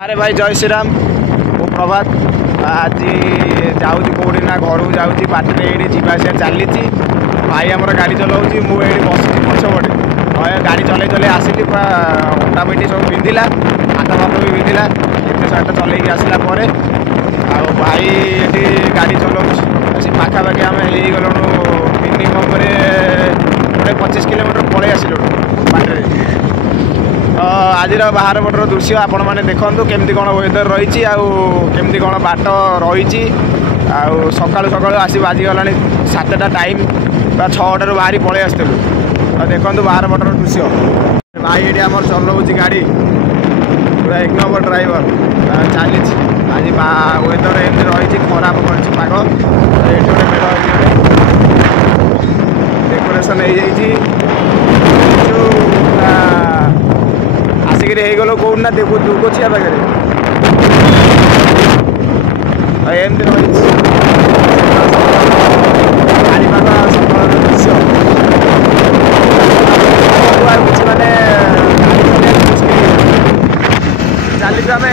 अरे भाई जय श्रीराम मु प्रभात आज जाऊँगी कौटी ना घर को जाऊँगी बाटे ये जावासिया चली भाई आमर गाड़ी चलाऊँगी मुझे बस पछपटे गाड़ी चल चल आसिली पूरा अंटा पिटी सब पिंधिला हाथ फाथ भी पिंधिला एत सारा चल आसला भाई ये गाड़ी चलाऊँ पाखापाखि आम हो मिनिमम 25 किलोमीटर पलि आसिलु बाटे आज बाहर पटर दृश्य आपण मैंने देखु केमती कौन वेदर रही केमती कौन बाट रही सका सका आसी बाजिगला 7टा टाइम 6टार बाहरी पलि आसलु देखु बाहर पटर दृश्य भाई ये आम चलाऊँगी गाड़ी पूरा 1 नंबर ड्राइवर चली आज वेदर एमती रही खराब कर पाग ये डेकोरेशन आसिक गल कौन ना देखो दुर्गछिया पाखे एमती रही दृश्य किसी मैंने चलीचु आम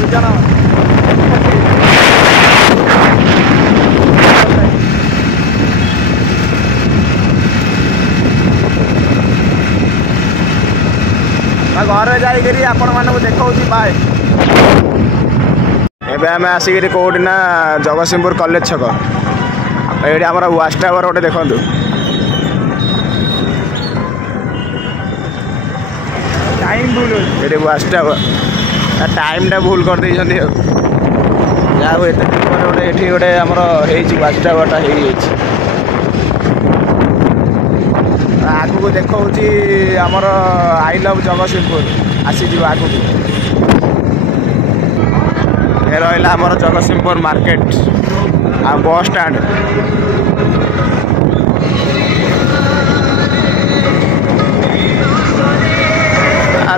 दुजन घर जाकरी आपण मानक देखा बाय एबे आम आसिक कौटी ना जगतसिंहपुर कॉलेज छक ये आम वाच टावर गोटे देखु टाइम भूल ये वाच टावर टाइम टा भूल कर देते जाओ एत गोटे ये गोटे आमर वाच टावरटा आगू देखा आमर आई लव जगतसिंहपुर आसीज आगू रहा आमर जगतसिंहपुर मार्केट आ बस स्टैंड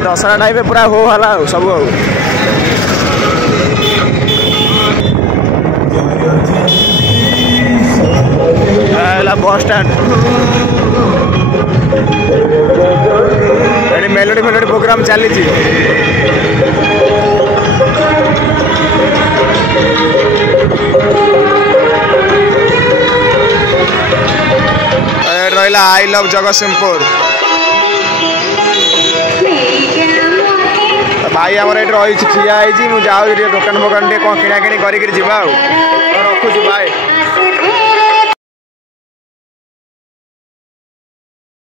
दशहरा टाइम पूरा हो हला सब bus stand melody melody programme चली रहा आई लव जगतसिंहपुर भाई आमर ये रही ठिया मुझे जाऊँ दुकान फोकान कौन किणाकिणी कर रखुची भाई।